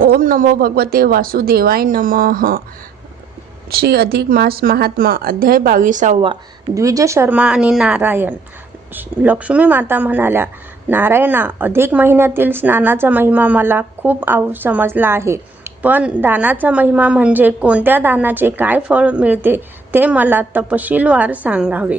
ओम नमो भगवते वासुदेवाय नमः। श्री अधिक मास महात्मा अध्याय 22वा। द्विज शर्मा आणि नारायण। लक्ष्मी माता म्हणाल्या, नारायणा, अधिक महिन्यातील स्नानाचा महिमा मला खूप समजला आहे, पण दानाचा महिमा म्हणजे कोणत्या दानाचे काय फळ मिळते ते मला तपशीलवार सांगावे.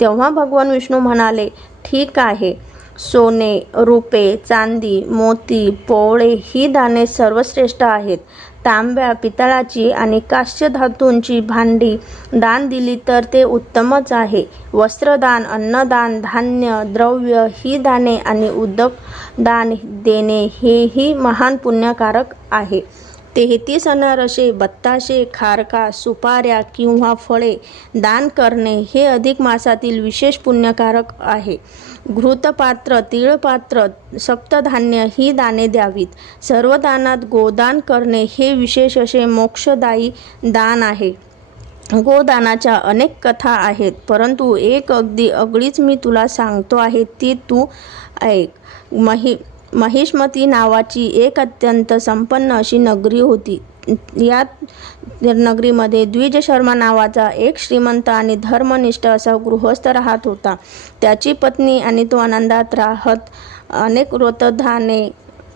तेव्हा भगवान विष्णू म्हणाले, ठीक आहे. सोने, रुपे, चांदी, मोती, पोवळे ही दाने सर्वश्रेष्ठ आहेत. तांब्या, पितळाची आणि कांस्य धातूंची भांडी दान दिली तर ते उत्तमच आहे. वस्त्रदान, अन्नदान, धान्य, द्रव्य ही दाने आणि उदक दान देणे हेही महान पुण्यकारक आहे. 33 अनारसे, बत्ताशे, खारका, सुपाऱ्या किंवा फळे दान करणे हे अधिक मासातील विशेष पुण्यकारक आहे. घृतपात्र, तिळपात्र, सप्तधान्य ही दाने द्यावीत. सर्व दानात गोदान करणे हे विशेष असे मोक्षदायी दान आहे. गोदानाच्या अनेक कथा आहेत, परंतु एक अगदी आगळीच मी तुला सांगतो आहे, ती तू ऐक. महिष्मती नावाची एक अत्यंत संपन्न अशी नगरी होती. या नगरीमध्ये द्विज शर्मा नावाचा एक श्रीमंत आणि धर्मनिष्ठ असा गृहस्थ राहत होता. त्याची पत्नी आणि तो आनंदात राहत अनेक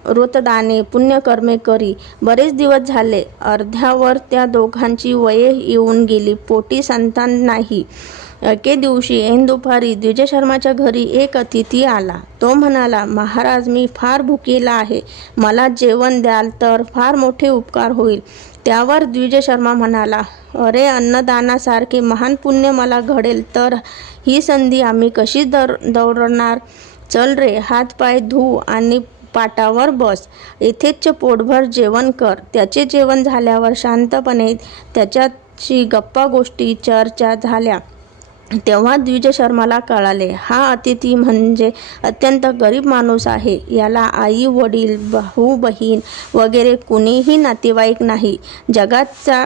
व्रतदाने पुण्यकर्मे करी. बरेच दिवस झाले. अर्ध्यावर त्या दोघांची वये येऊन गेली. पोटी संतान नाही. एके दिवशी ऐन दुपारी द्विज शर्माच्या घरी एक अतिथी आला. तो म्हणाला, महाराज, मी फार भुकेला आहे. मला जेवण द्याल तर फार मोठे उपकार होईल. त्यावर द्विज शर्मा म्हणाला, अरे, अन्नदानासारखे महान पुण्य मला घडेल तर ही संधी आम्ही कशी दवरणार? चल रे, हातपाय धु आणि पाटावर बस. इथेच पोटभर जेवण कर. त्याचे जेवण झाल्यावर शांतपणे त्याच्याशी गप्पा गोष्टी चर्चा झाल्या. तेव्हा द्विज शर्माला कळाले, हा अतिथी म्हणजे अत्यंत गरीब माणूस आहे. याला आई वडील, भाऊ बहीण वगैरे कुणीही नातेवाईक नाही. जगाचा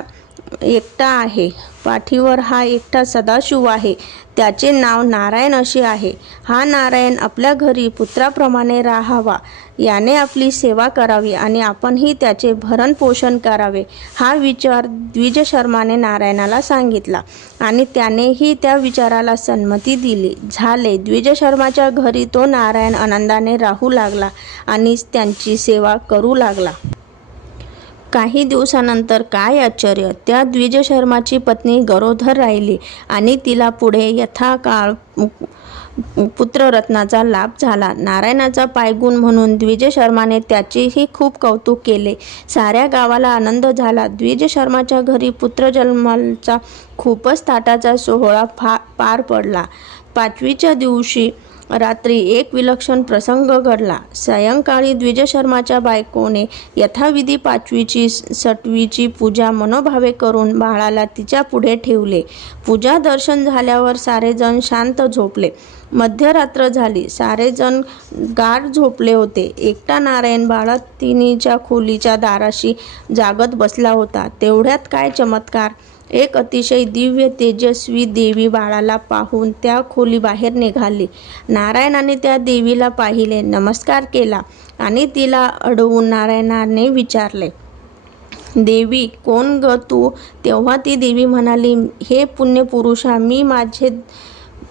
एकटा आहे. पाठीवर हा एकटा सदाशिव आहे. त्याचे नाव नारायण असे आहे. हा नारायण आपल्या घरी पुत्राप्रमाणे राहावा. याने आपली सेवा करावी आणि आपणही त्याचे भरण पोषण करावे. हा विचार द्विज शर्माने नारायणाला सांगितला आणि त्यानेही त्या विचाराला संमती दिली. झाले. द्विज शर्माच्या घरी तो नारायण आनंदाने राहू लागला आणि त्यांची सेवा करू लागला. काही दिवसानंतर काय आश्चर्य, त्या द्विज शर्माची पत्नी गरोदर राहिली आणि तिला पुढे यथाकाळ पुत्ररत्नाचा लाभ झाला. नारायणाचा पायगुण म्हणून द्विज शर्माने त्याचेही खूप कौतुक केले. साऱ्या गावाला आनंद झाला. द्विज शर्माच्या घरी पुत्रजन्माचा खूपच थाटाचा सोहळा पार पडला. 5वीच्या दिवशी रात्री एक विलक्षण प्रसंग घडला. सायंकाळी द्विज शर्माच्या बायकोने यथाविधी 5वीची 6वीची पूजा मनोभावे करून बाळाला तिच्या पुढे ठेवले. पूजा दर्शन झाल्यावर सारेजण शांत झोपले. मध्यरात्र झाली. सारेजण गाढ झोपले होते. एकटा नारायण बाळंतिणीच्या खोलीच्या दाराशी जागत बसला होता. तेवढ्यात काय चमत्कार! एक अतिशय दिव्य तेजस्वी देवी बाळाला पाहून त्या खोली बाहेर निघाली. नारायणाने त्या देवीला पाहिले, नमस्कार केला आणि तिला अडवून नारायणाने विचारले, देवी, कोण ग तू? तेव्हा ती देवी म्हणाली, हे पुण्यपुरुषा,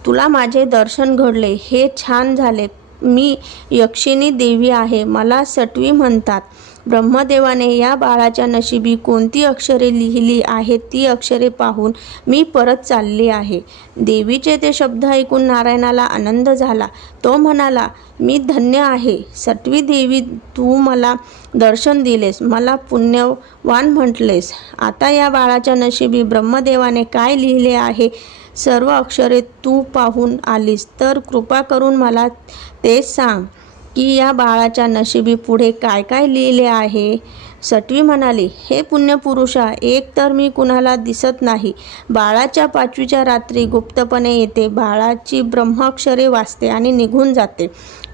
तुला माझे दर्शन घडले. हे छान झाले. मी यक्षिणी देवी आहे. मला सटवी म्हणतात. ब्रह्मदेवाने या बाळाच्या नशिबी कोणती अक्षरे लिहिली आहेत ती अक्षरे पाहून मी परत चालली आहे. देवीचे ते शब्द ऐकून नारायणाला आनंद झाला. तो म्हणाला, मी धन्य आहे. सटवी देवी, तू मला दर्शन दिलेस, मला पुण्यवान म्हटलेस. आता या बाळाच्या नशिबी ब्रह्मदेवाने काय लिहिले आहे सर्व अक्षरे तू पाहून आलीस तर कृपा करून मला ते सांग की या बाळाच्या नशिबी पुढे काय काय लिहिले आहे. सटवी म्हणाली, हे पुण्यपुरुषा, एक तर मी कुणाला दिसत नाही. बाळाच्या 5वीच्या रात्री गुप्तपणे येते. बाळाची ब्रह्माक्षरे वाचते आणि निघून जाते.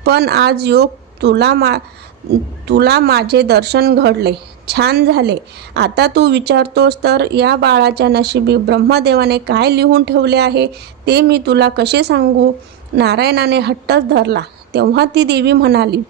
पण आज योग तुला माझे दर्शन घडले. छान झाले. आता तू विचारतोस तर या बाळाच्या नशिबी ब्रह्मदेवाने काय लिहून ठेवले आहे ते मी तुला कसे सांगू? नारायणाने हट्टच धरला. तेव्हा ती देवी म्हणाली,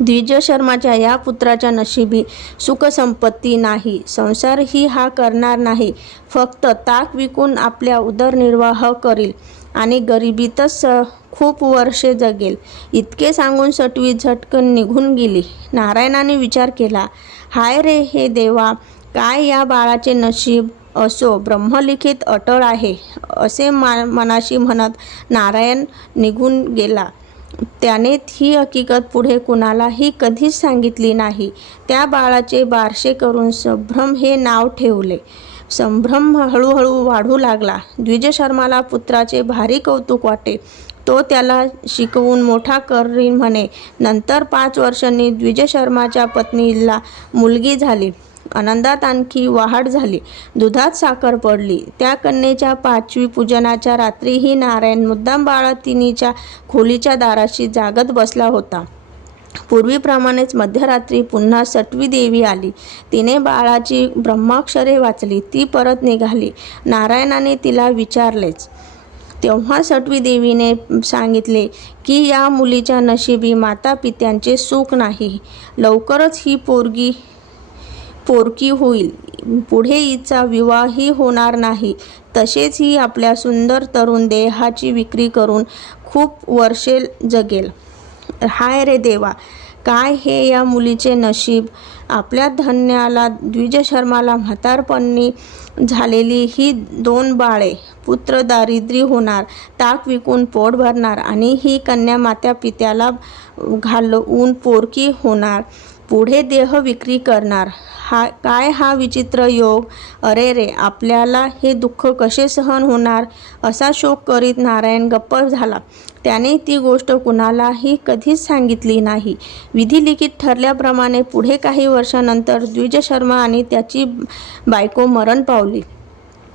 द्विज शर्माच्या या पुत्राच्या नशिबी सुखसंपत्ती नाही, संसारही हा करणार नाही, फक्त ताक विकून आपल्या उदरनिर्वाह करील आणि गरिबीतच खूप वर्षे जगेल. इतके सांगून सटवी झटकन निघून गेली. नारायणाने विचार केला, हाय रे हे देवा, काय या बाळाचे नशीब असो ब्रह्मलिखित अटळ आहे, असे मनाशी म्हणत नारायण निघून गेला. त्याने ही हकीकत पुढे कुणालाही कधीच सांगितली नाही. त्या बाळाचे बारसे करून संभ्रम हे नाव ठेवले. संभ्रम हळूहळू वाढू लागला. द्विजशर्माला पुत्राचे भारी कौतुक वाटे. तो त्याला शिकवून मोठा करीन म्हणे. नंतर 5 वर्षांनी द्विजशर्माच्या पत्नीला मुलगी झाली. आनंदात आणखी वाढ झाली. दुधात साखर पडली. त्या कन्येच्या 5वी पूजनाच्या रात्रीही नारायण मुद्दाम बाळातिनीच्या खोलीच्या दाराशी जागत बसला होता. पूर्वीप्रमाणेच मध्यरात्री पुन्हा सटवी देवी आली. तिने बाळाची ब्रह्माक्षरे वाचली. ती परत निघाली. नारायणाने तिला विचारलेच. तेव्हा सटवी देवीने सांगितले की या मुलीच्या नशिबी माता पित्यांचे सुख नाही. लवकरच ही पोरकी होईल. पुढे हिचा विवाहही होणार नाही. तसेच ही आपल्या सुंदर तरुण देहाची विक्री करून खूप वर्षे जगेल. हाय रे देवा, काय हे या मुलीचे नशीब. आपल्या धन्याला द्विजशर्माला म्हातारपणी झालेली ही 2 बाळे, पुत्र दारिद्री होणार, ताक विकून पोट भरणार आणि ही कन्या मात्या पित्याला घालवून पोरकी होणार, पुढे देह विक्री करणार. काय हा विचित्र योग. अरे रे, आपल्याला हे दुःख कसे सहन होणार. असा शोक करीत नारायण गप्प झाला. त्याने ती गोष्ट कुणालाही कधीच सांगितली नाही. विधिलिखित ठरल्याप्रमाणे पुढे काही वर्षांनंतर द्विजशर्मा आणि त्याची बायको मरण पावली.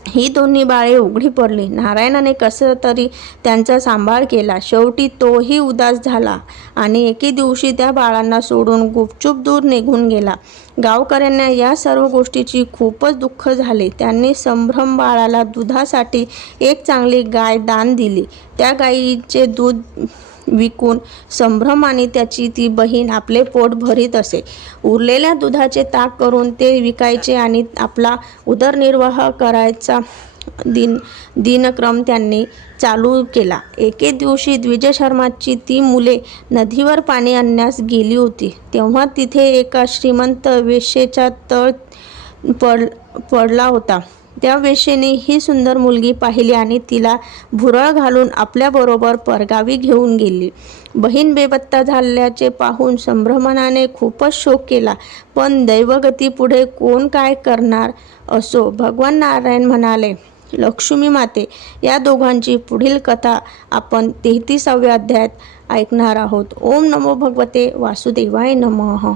ही दोन्ही बाळे उघडी पडली. नारायणाने कसं तरी त्यांचा सांभाळ केला. शेवटी तोही उदास झाला आणि एके दिवशी त्या बाळांना सोडून गुपचूप दूर निघून गेला. गावकऱ्यांना या सर्व गोष्टीची खूपच दुःख झाले. त्यांनी संभ्रम बाळाला दुधासाठी एक चांगली गाय दान दिली. त्या गायीचे दूध विकून संभ्रम आणि त्याची ती बहीण आपले पोट भरीत असे. उरलेल्या दुधाचे ताक करून ते विकायचे आणि आपला उदरनिर्वाह करायचा दिनक्रम त्यांनी चालू केला. एके दिवशी द्विजशर्माची ती मुले नदीवर पाणी आणण्यास गेली होती. तेव्हा तिथे एका श्रीमंत वेश्येचा तळ पडला होता. त्या वेश्येने ही सुंदर मुलगी पाहिली आणि तिला भुरळ घालून आपल्याबरोबर परगावी घेऊन गेली. बहीण बेपत्ता झाल्याचे पाहून संभ्रमणाने खूपच शोक केला. पण दैवगती पुढे कोण काय करणार. असो, भगवान नारायण म्हणाले, लक्ष्मी माते, या दोघांची पुढील कथा आपण 33व्या अध्यायात ऐकणार आहोत. ओम नमो भगवते वासुदेवाय नमः.